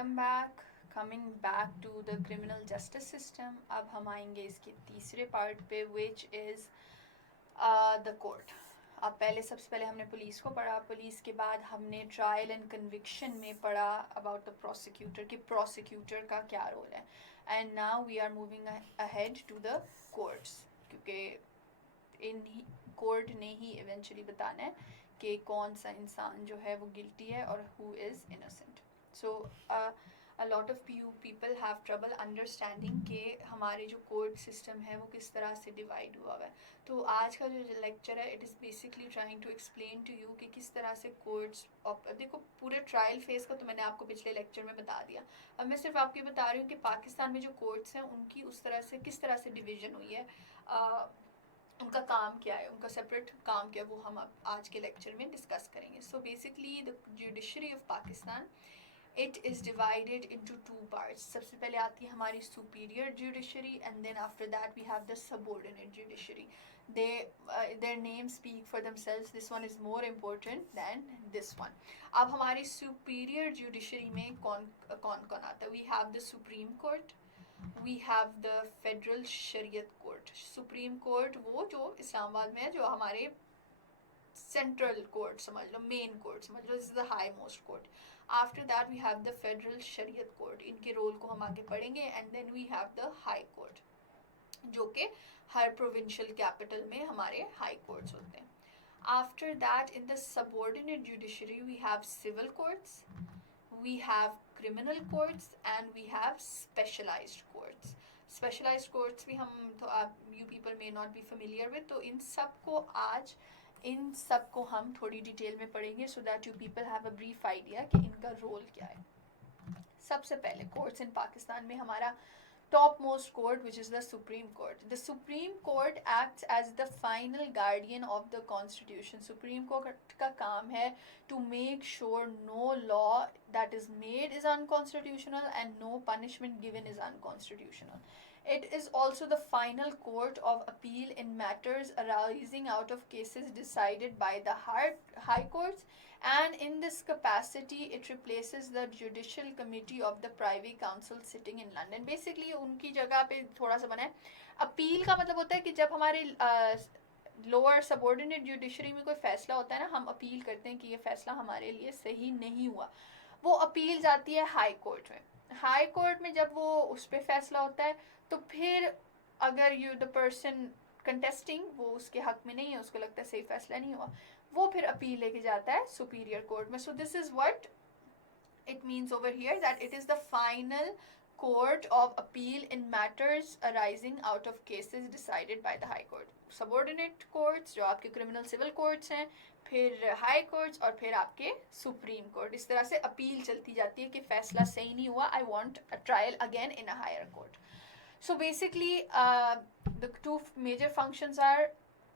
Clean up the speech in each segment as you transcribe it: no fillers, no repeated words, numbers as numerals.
Welcome back. Coming back to the criminal justice system. अब हम आएंगे इसके तीसरे पार्ट पे, विच इज़ द कोर्ट। अब सबसे पहले हमने पुलिस को पढ़ा, पुलिस के बाद हमने ट्रायल एंड कन्विक्शन में पढ़ा अबाउट द प्रोसिक्यूटर, कि प्रोसिक्यूटर का क्या रोल है। And now we are moving ahead to the courts, क्योंकि इन कोर्ट ने ही इवेंचुअली बताना है कि कौन सा इंसान जो है वो गिल्टी है और who is innocent. So a lot of people have trouble understanding कि हमारे जो कोर्ट सिस्टम है वो किस तरह से डिवाइड हुआ हुआ है। तो आज का जो लेक्चर है it is basically trying to explain to you कि किस तरह से कोर्ट्स, देखो पूरे ट्रायल फेज का तो मैंने आपको पिछले लेक्चर में बता दिया। अब मैं सिर्फ आपको बता रही हूँ कि पाकिस्तान में जो कोर्ट्स हैं उनकी उस तरह से किस तरह से डिवीजन हुई है, उनका काम क्या है, उनका सेपरेट काम क्या है, वो हम आज के लेक्चर में डिस्कस करेंगे। So basically the judiciary of Pakistan, it is divided into two parts. सबसे पहले आती है हमारी superior judiciary and then after that we have the subordinate judiciary. their names speak for themselves. This one is more important than this one. अब हमारी superior judiciary में कौन कौन कौन आता है? We have the supreme court, we have the federal Shariat court. Supreme court वो जो इस्लामाबाद में है, जो हमारे सेंट्रल कोर्ट समझ लो, मेन कोर्ट समझ लो, this is the high most court. After that we have the federal Shariat court, इनके रोल को हम आगे पढ़ेंगे। And then we have the high court, जो कि हर प्रोविंशियल कैपिटल में हमारे हाई कोर्ट्स होते हैं। After that in the subordinate judiciary we have civil courts, we have criminal courts and we have specialized courts. Specialized courts भी हम तो you people may not be familiar with, तो इन सब को हम थोड़ी डिटेल में पढ़ेंगे so that you people have a brief idea कि इनका रोल क्या है। सबसे पहले कोर्ट्स इन पाकिस्तान में हमारा topmost court, which is the Supreme Court. The Supreme Court acts as the final guardian of the Constitution. Supreme Court का काम है to make sure no law that is made is unconstitutional and no punishment given is unconstitutional. It is also the final court of appeal in matters arising out of cases decided by the high courts, and in this capacity it replaces the judicial committee of the privy council sitting in London. Basically उनकी जगह पे थोड़ा सा बना है। अपील का मतलब होता है कि जब हमारे लोअर सबऑर्डिनेट जुडिशरी में कोई फैसला होता है ना, हम अपील करते हैं कि ये फैसला हमारे लिए सही नहीं हुआ, वो अपील जाती है हाई कोर्ट में। हाई कोर्ट में जब वो उस पर फैसला होता है तो फिर अगर यू द पर्सन कंटेस्टिंग वो उसके हक में नहीं है, उसको लगता है सही फैसला नहीं हुआ, वो फिर अपील लेके जाता है सुपीरियर कोर्ट में। So this is what it means over here, that it is the final court of appeal in matters arising out of cases decided by the high court. Subordinate courts जो आपके criminal civil courts हैं, फिर high courts और फिर आपके supreme court। इस तरह से अपील चलती जाती है कि फैसला सही नहीं हुआ, I want a trial again in a higher court. So basically the two major functions are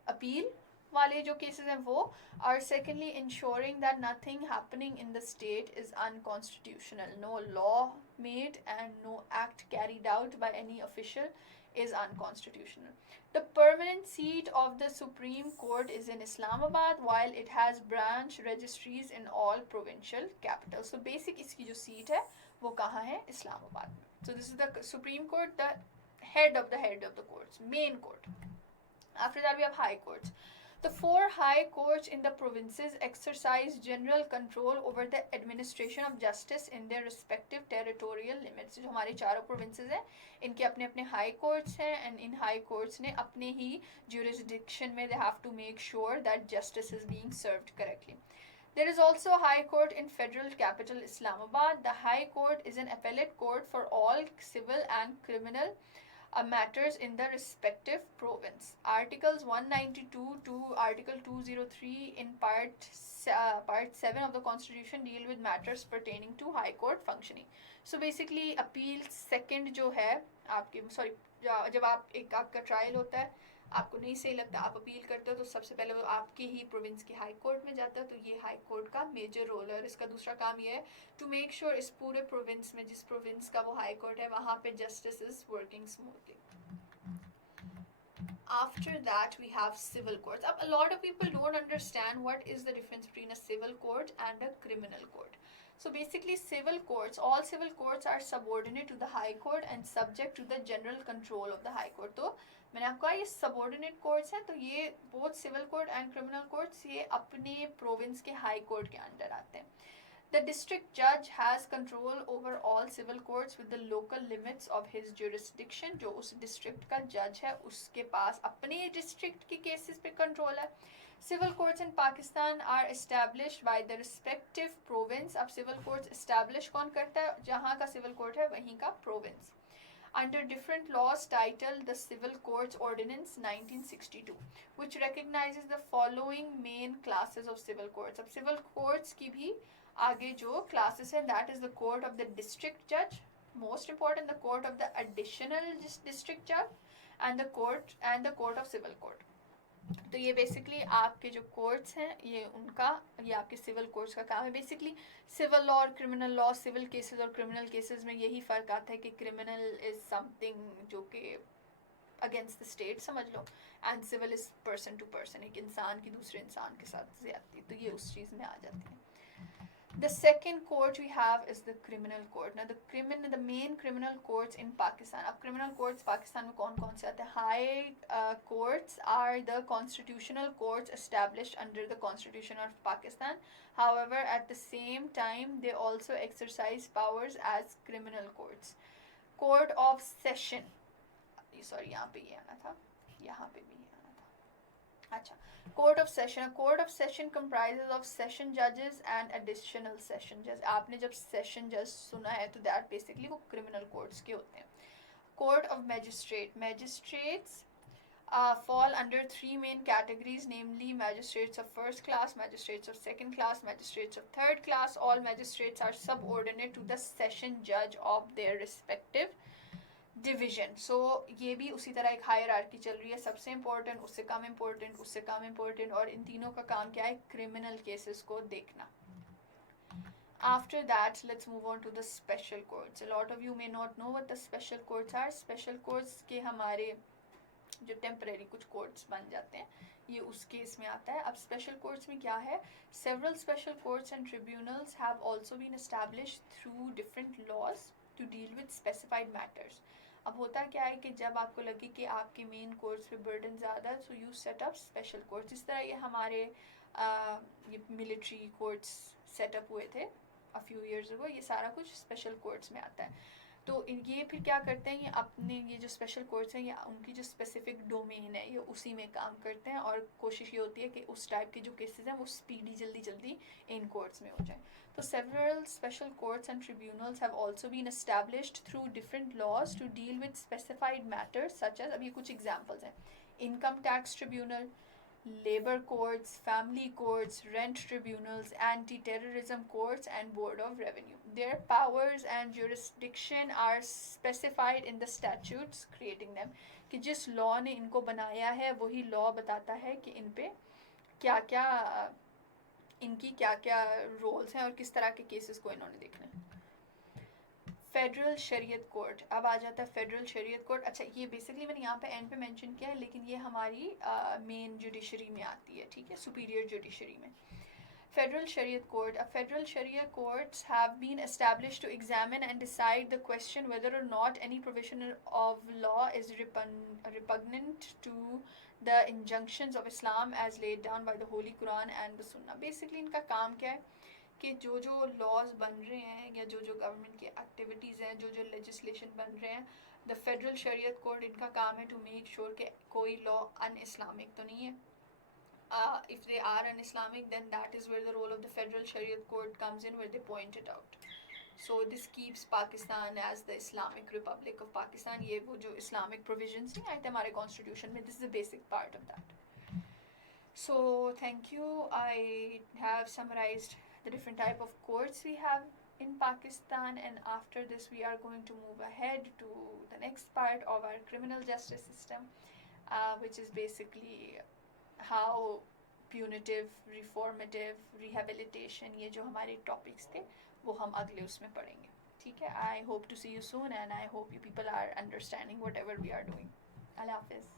appeal वाले जो केसेस हैं वो, और secondly ensuring that nothing happening in the state is unconstitutional, no law made and no act carried out by any official is unconstitutional. The permanent seat of the Supreme Court is in Islamabad, while it has branch registries in all provincial capitals. So basic इसकी जो seat है वो कहाँ है? इस्लामाबाद में. So this is the Supreme Court, the head of the courts, main court. After that we have high courts. The four high courts in the provinces exercise general control over the administration of justice in their respective territorial limits. जो हमारे चारों provinces हैं इनके अपने अपने high courts हैं, and इन high courts ने अपने ही jurisdiction में they have to make sure that justice is being served correctly. There is also a high court in federal capital Islamabad. The high court is an appellate court for all civil and criminal matters in the respective province. Articles 192 to Article 203 in part 7 of the Constitution deal with matters pertaining to High Court functioning. So basically appeal second जो है आपके जब आपका ट्रायल होता है, आपको नहीं सही लगता, आप अपील करते हो, तो सबसे पहले वो आपके ही प्रोविंस के हाई कोर्ट में जाता है। तो ये हाई कोर्ट का मेजर रोल है, और इसका दूसरा काम ये है टू मेक श्योर इस पूरे प्रोविंस में, जिस प्रोविंस का वो हाई कोर्ट है, वहाँ पे justice is working smoothly. After that we have civil courts. A lot of people don't understand what is the difference between a civil court and a criminal court. So basically civil courts, all civil courts are subordinate to the high court and subject to the general control of the high court. तो मैंने आपको कहा ये subordinate courts हैं, तो ये both civil court and criminal courts ये अपने प्रोविंस के हाई कोर्ट के अंडर आते हैं. The district judge has control over all civil courts with the local limits of his jurisdiction. जो उस district का judge है उसके पास अपने district के cases पे control है. Civil courts in Pakistan are established by the respective province. अब civil courts establish कौन करता है? जहाँ का civil court है वहीं का province. Under different laws titled the Civil Courts Ordinance 1962, which recognizes the following main classes of civil courts. अब civil courts की भी आगे जो classes है, that is the court of the district judge, most important the court of the additional district judge, and the court of civil court. तो ये बेसिकली आपके जो कोर्ट्स हैं ये उनका, ये आपके सिविल कोर्ट्स का काम है. बेसिकली सिविल लॉ और क्रिमिनल लॉ, सिविल केसेस और क्रिमिनल केसेस में यही फ़र्क आता है कि क्रिमिनल इज़ समथिंग जो कि अगेंस्ट द स्टेट समझ लो, and civil is person to person, एक इंसान की दूसरे इंसान के साथ ज़्यादती, तो ये उस चीज़ में आ जाती है. The second court we have is the criminal court. Now the main criminal courts in Pakistan. अब criminal courts पाकिस्तान में कौन कौन से आते हैं? High courts are the constitutional courts established under the Constitution of Pakistan. However, at the same time, they also exercise powers as criminal courts. Court of Session. Sorry, यहाँ पे ये आना था, यहाँ पे भी आना था. अच्छा. Court of Session. A court of session comprises of session judges and additional session judges. आपने जब session judge सुना है तो that basically वो criminal courts के होते हैं. Court of Magistrate. Magistrates fall under three main categories, namely magistrates of first class, magistrates of second class, magistrates of third class. All magistrates are subordinate to the session judge of their respective division. So ये भी उसी तरह एक हायरार्की चल रही है, सबसे इम्पोर्टेंट, उससे कम इम्पोर्टेंट, उससे कम इम्पोर्टेंट, और इन तीनों का काम क्या है? क्रिमिनल केसेस को देखना. After that, let's move on to the special courts. A lot of you may not know what the special courts are. Special courts के हमारे जो टेम्परेरी कुछ कोर्ट्स बन जाते हैं, ये उस केस में आता है. अब स्पेशल कोर्ट्स में क्या है? Several special courts and tribunals have also been established through different laws to deal with specified matters. अब होता क्या है कि जब आपको लगे कि आपके मेन कोर्ट्स पे बर्डन ज़्यादा है, so you set up special courts. इस तरह ये हमारे ये मिलिट्री कोर्ट्स सेटअप हुए थे अ फ्यू ईयर्स अगो, ये सारा कुछ स्पेशल कोर्ट्स में आता है. तो ये फिर क्या करते हैं, ये अपने ये जो स्पेशल कोर्ट्स हैं या उनकी जो स्पेसिफिक डोमेन है ये उसी में काम करते हैं, और कोशिश ये होती है कि उस टाइप के जो केसेस हैं वो स्पीडी जल्दी इन कोर्ट्स में हो जाए. तो several special courts and tribunals have also been established through different laws to deal with specified matters such as, अब ये कुछ examples हैं: income tax tribunal, labor courts, family courts, rent tribunals, anti-terrorism courts, and board of revenue. Their powers and jurisdiction are specified in the statutes creating them. कि जिस law ने इनको बनाया है वही law बताता है कि इन पे क्या क्या इनकी क्या क्या रोल्स हैं और किस तरह के केसेस को इन्होंने देखना है. फेडरल शरीयत कोर्ट. अब आ जाता है फेडरल शरीयत कोर्ट. अच्छा, ये बेसिकली मैंने यहाँ पे एंड पे मेंशन किया है, लेकिन ये हमारी मेन जुडिशरी में आती है, ठीक है, सुपीरियर जुडिशरी में. Federal Shariat Court. A federal Sharia courts have been established to examine and decide the question whether or not any provision of law is repugnant to the injunctions of Islam as laid down by the Holy Quran and the Sunnah. Basically इनका काम क्या है कि जो जो laws बन रहे हैं या जो जो government के activities हैं, जो जो legislation बन रहे हैं, the Federal Shariat Court इनका काम है to make sure कि कोई law un-Islamic तो नहीं है. If they are un-Islamic, then that is where the role of the Federal Shariat Court comes in, where they point it out. So this keeps Pakistan as the Islamic Republic of Pakistan. ये वो जो Islamic provisions नहीं आए थे हमारे constitution में, this is a basic part of that. So thank you. I have summarized the different type of courts we have in Pakistan, and after this we are going to move ahead to the next part of our criminal justice system, which is basically how punitive, reformative, rehabilitation, ये जो हमारे topics थे वो हम अगले उसमें पढ़ेंगे, ठीक है. I hope to see you soon and I hope you people are understanding whatever we are doing. Allah Hafiz.